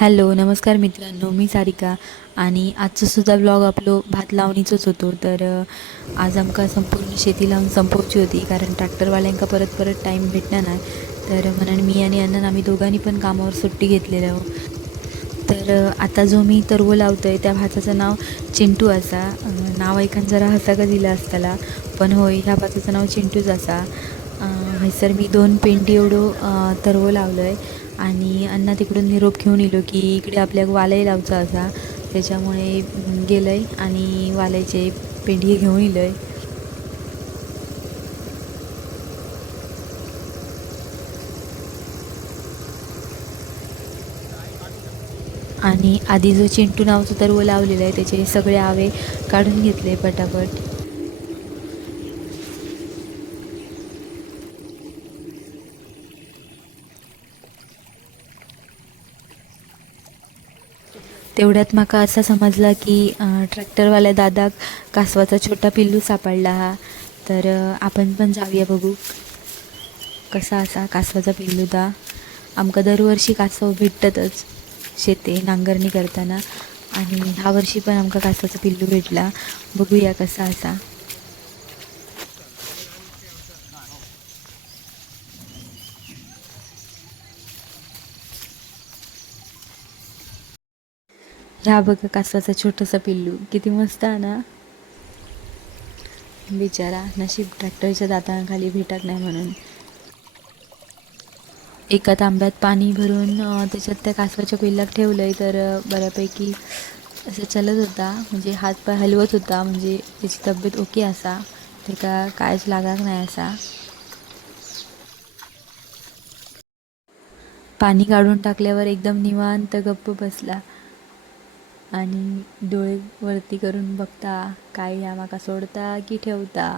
Hello नमस्कार मित्रांनो मी सारिका आणि आजचं सुद्धा ब्लॉग आपलो भात लावणीचोच होतो. तर आज आमका संपूर्ण शेती लावून संपवची होती कारण ट्रॅक्टरवाल्यांका परत परत टाईम भेटणार नाही. तर म्हणून मी आणि अण्णन आम्ही दोघांनी पण कामावर सुट्टी घेतलेलं आहो. तर आता जो मी तरवो लावतो आहे त्या भाताचं नाव चिंटू असा नाव ऐकून जरा हसा का दिला असताला पण होय ह्या भाताचं नाव चिंटूच असा अ, हयसर मी दोन पेंटी एवढं तरवो लावलं आहे आणि अण्णा तिकडून निरोप घेऊन येलो की इकडे आपल्याक वालय लावचा असा. त्याच्यामुळे गेलं आहे आणि वालायचे पेंडी घेऊन येलं आहे आणि आधी जो चिंटू नावचं तरवो लावलेलं आहे त्याचे सगळे आवे काढून घेतले पटापट. तेवढ्यात माका असा समजला की ट्रॅक्टरवाल्या दादाक कासवाचा छोटा पिल्लू सापडला हा. तर आपण पण जाऊया बघू. कसा असा कासवाचा पिल्लू दा. आमका दरवर्षी कासव भेटतच शेते नांगरणी करताना. आणि ह्या वर्षी पण आमका कासवाचा पिल्लू भेटला. बघूया कसा असा. ह्या बघा कासवाचा छोटासा पिल्लू. किती मस्त आहे ना? बिचारा नशीब ट्रॅक्टरच्या दातांखाली भेटत नाही म्हणून. एका तांब्यात पाणी भरून त्याच्यात त्या कासवाच्या पिल्लाक ठेवलं आहे तर बऱ्यापैकी असं चलत होता. म्हणजे हात पाय हलवत होता म्हणजे त्याची तब्येत ओके असा ते का कायच लागत नाही असा. पाणी काढून टाकल्यावर एकदम निवांत गप्प बसला. आणि डोळे वरती करून बघता काय या माका सोडता की ठेवता?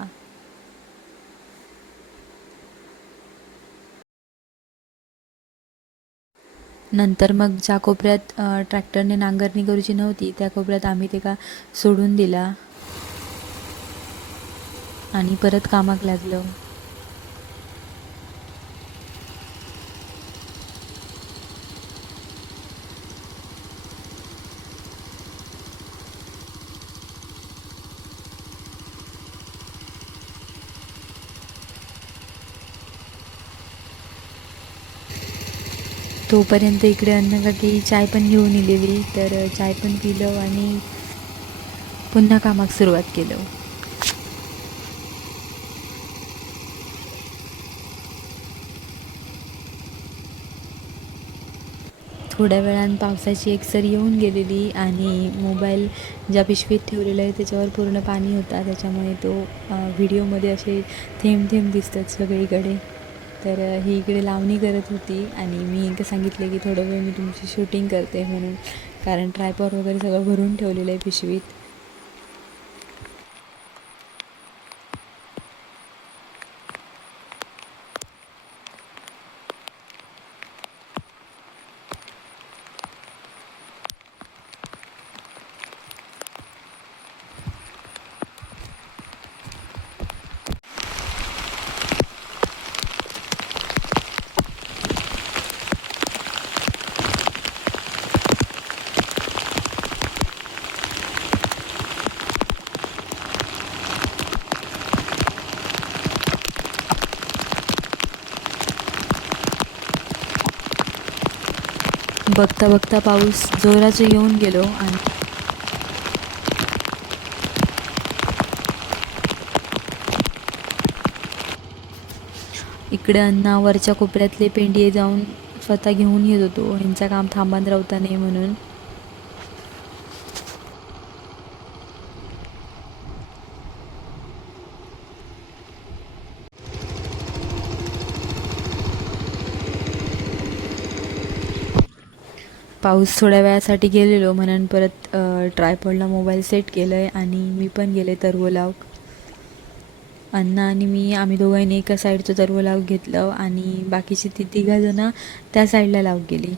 नंतर मग ज्या कोपऱ्यात ट्रॅक्टरने नांगरणी करूची नव्हती त्या कोपऱ्यात आम्ही ते का सोडून दिला. आणि परत कामाक लागलो. तोपर्यंत इकडे अन्न काकी चाय पण घेऊन इलेली. तर चाय पण पिलं आणि पुन्हा कामाक सुरुवात केलं. थोड्या वेळान पावसाची एक सर येऊन गेलेली आणि मोबाईल ज्या पिशवीत ठेवलेला आहे त्याच्यावर पूर्ण पाणी होता. त्याच्यामुळे तो व्हिडिओमध्ये असे थेंब थेंब दिसतात सगळीकडे. तर ही इकडे लावणी करत होती आणि मी इथं सांगितले की थोडं वेळ मी तुमची शूटिंग करते म्हणून. कारण ट्रायपॉर वगैरे सगळं भरून ठेवलेलं आहे पिशवीत. बघता बघता पाऊस जोराचं येऊन गेलो आणि इकडे अण्णा वरच्या कोपऱ्यातले पेंडिये जाऊन स्वतः घेऊन येत होतो. यांचं काम थांबान राहता नाही म्हणून. पाऊस थोड्या वेळासाठी गेलेलो म्हणून परत ट्रायपॉडला मोबाईल सेट केलं आहे आणि मी पण गेले तरवो लाव. अण्णा आणि मी आम्ही दोघांनी एका साईडचं तरवो लाव घेतलं आणि बाकीची ती तिघाजणं त्या साईडला लाव गेली.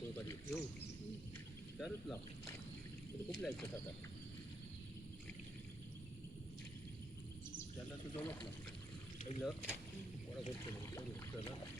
कधी येऊ तरच लाव तुला खूप लायचं आता त्याला तर जमत ना पहिलं कोणा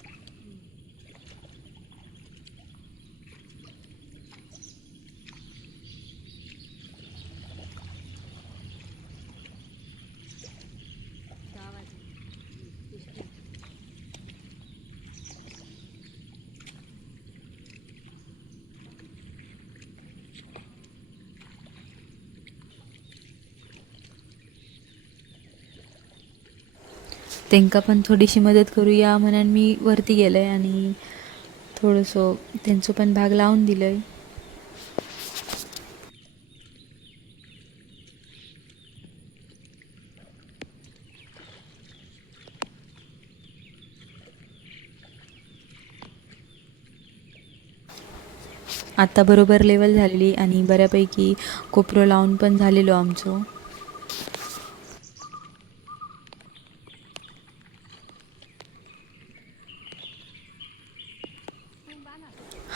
करतो त्यांका पण थोडीशी मदत करूया म्हणून मी वरती गेलंय आणि थोडंसं त्यांचं पण भाग लावून दिलं आहे आत्ता बरोबर लेवल झालेली आणि बऱ्यापैकी कोपरो लावून पण झालेलो आमचं.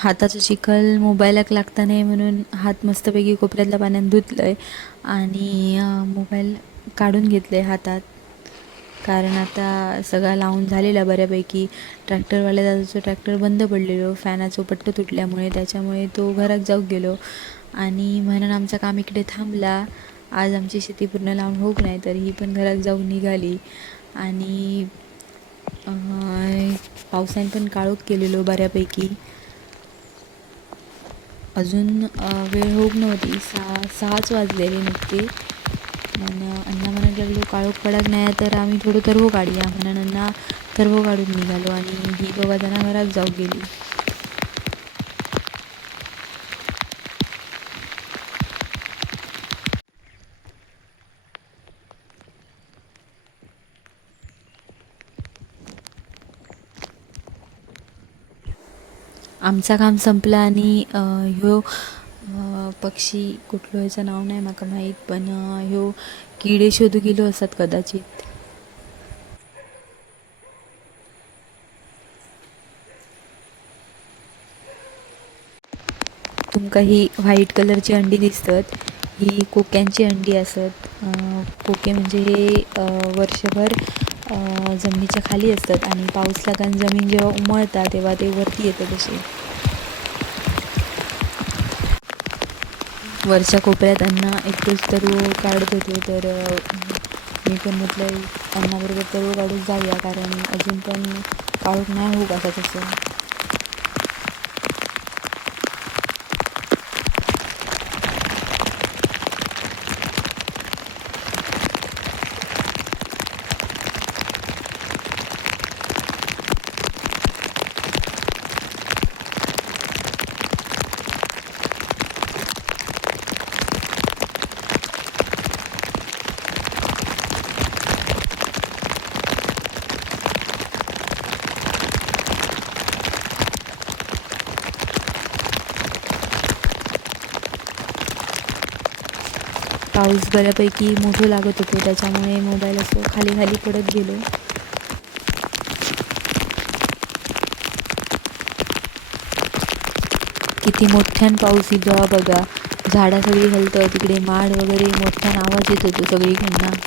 हाताचं चिखल मोबाईलाक लागता नाही म्हणून हात मस्तपैकी कोपऱ्यातल्या पाण्यात धुतलं आहे आणि मोबाईल काढून घेतलं आहे हातात. कारण आता सगळा लावून झालेला बऱ्यापैकी. ट्रॅक्टरवाल्या दादाचं ट्रॅक्टर बंद पडलेलो. फॅनाचं पट्ट तुटल्यामुळे त्याच्यामुळे तो घरात जाऊ गेलो. आणि म्हणून आमचं काम इकडे थांबला. आज आमची शेती पूर्ण लावून होऊक नाही तर ही पण घरात जाऊन निघाली. आणि पावसाने पण काळोख केलेलो बऱ्यापैकी. अजून वेळ होत नव्हती. सहा सहाच वाजलेले नुकते. मग अण्णा म्हणायला लागलो काळोख पडक नाही तर आम्ही थोडं तरवो काढूया. म्हणून अण्णा तरवो काढून निघालो आणि ही बाबा जणां घरात जाऊ गेली. आमचा काम संपला आणि ह्यो पक्षी कुठलो ह्याचं नाव नाही म्हाका माहीत पण ह्यो किडे शोधू गेलो असतात कदाचित. तुमका ही व्हाईट कलरची अंडी दिसतात ही कोक्यांची अंडी असत कोके म्हणजे हे वर्षभर जमिनीच्या खाली असतात आणि पाऊस लागून जमीन जेव्हा उमळतात तेव्हा ते वरती येतं तसे. वरच्या कोपऱ्यात अण्णा एकटेच तरव काढत होते तर मी पण म्हटलं अण्णाबरोबर तरव काढून जाऊया कारण अजून पण काढून नाही होऊ का तसं पाऊस बऱ्यापैकी मोठं लागत होतो. त्याच्यामुळे मोबाईल असं खाली खाली पडत गेलो. किती मोठ्यान पाऊस येतो बघा. झाडा सगळी हलतं. तिकडे माड वगैरे मोठ्यान आवाज येत होतो सगळीकडनं.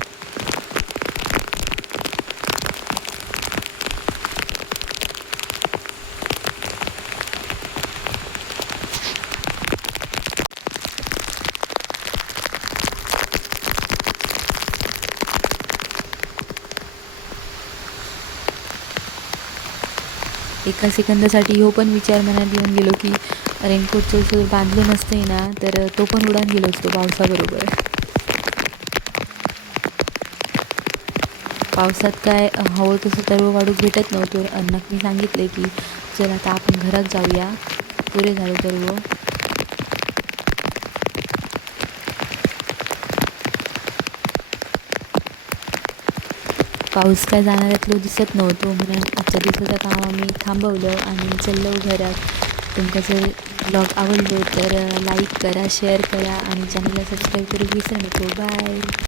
एका सेकंदासाठी हो पण विचार मनात येऊन गेलो की रेनकोटचं जर बांधलं नसतंय ना तर तो पण उडान गेलो असतो पावसाबरोबर. पावसात काय हवं तसं सर्व काढून भेटत नव्हतं. अन्नाक मी सांगितले की चल आता आपण घरात जाऊया. पुरे झालो सर्व पाऊस काय जाणाऱ्यातलो दिसत नव्हतो. म्हणून आजच्या दिवसाचं काम आम्ही थांबवलं आणि चाललो घरात. तुमका जर ब्लॉग आवडलो तर लाईक करा शेअर करा आणि चॅनलला सबस्क्राईब करू विसरू नको. बाय